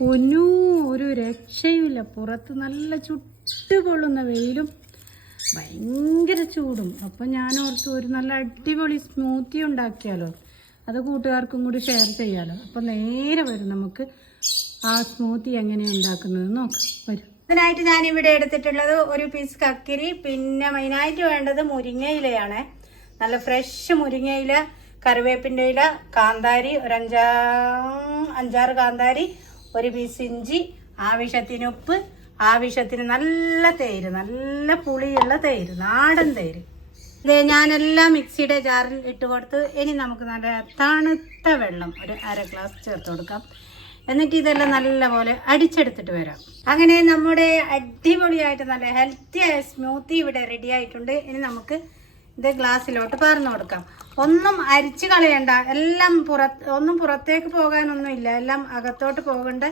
പൊന്നു ഒരു രക്ഷയുമില്ല. പുറത്ത് നല്ല ചുട്ടുപൊള്ളുന്ന വെയിലും ഭയങ്കര ചൂടും. അപ്പം ഞാൻ ഓർത്തു ഒരു നല്ല അടിപൊളി സ്മൂത്തി ഉണ്ടാക്കിയാലോ, അത് കൂട്ടുകാർക്കും കൂടി ഷെയർ ചെയ്യാലോ. അപ്പം നേരെ വരും, നമുക്ക് ആ സ്മൂത്തി എങ്ങനെയാണ് ഉണ്ടാക്കുന്നത് നോക്കാം. വരും. അതിനായിട്ട് ഞാനിവിടെ എടുത്തിട്ടുള്ളത് ഒരു പീസ് കക്കിരി, പിന്നെ മെയിനായിട്ട് വേണ്ടത് മുരിങ്ങയിലയാണ്. നല്ല ഫ്രഷ് മുരിങ്ങയില, കറിവേപ്പിൻ്റെ ഇല, കാന്താരി, ഒരു അഞ്ചാറ് കാന്താരി, ഒരു പീസ് ഇഞ്ചി, ആവശ്യത്തിന് ഉപ്പ്, ആവശ്യത്തിന് നല്ല തേര്, നല്ല പുളിയുള്ള തേര്, നാടൻ തേര്. ഇത് ഞാനെല്ലാം മിക്സിയുടെ ജാറിൽ ഇട്ട് കൊടുത്ത് ഇനി നമുക്ക് നല്ല തണുത്ത വെള്ളം ഒരു 1/2 ഗ്ലാസ് ചേർത്ത് കൊടുക്കാം. എന്നിട്ട് ഇതെല്ലാം നല്ലപോലെ അടിച്ചെടുത്തിട്ട് വരാം. അങ്ങനെ നമ്മുടെ അടിപൊളിയായിട്ട് നല്ല ഹെൽത്തി ആയ സ്മൂത്തി ഇവിടെ റെഡി ആയിട്ടുണ്ട്. ഇനി നമുക്ക് ഇത് ഗ്ലാസ്സിലോട്ട് പകർന്നു കൊടുക്കാം. ഒന്നും അരിച്ച് കളയണ്ട, എല്ലാം ഒന്നും പുറത്തേക്ക് പോകാനൊന്നും ഇല്ല, എല്ലാം അകത്തോട്ട് പോകേണ്ട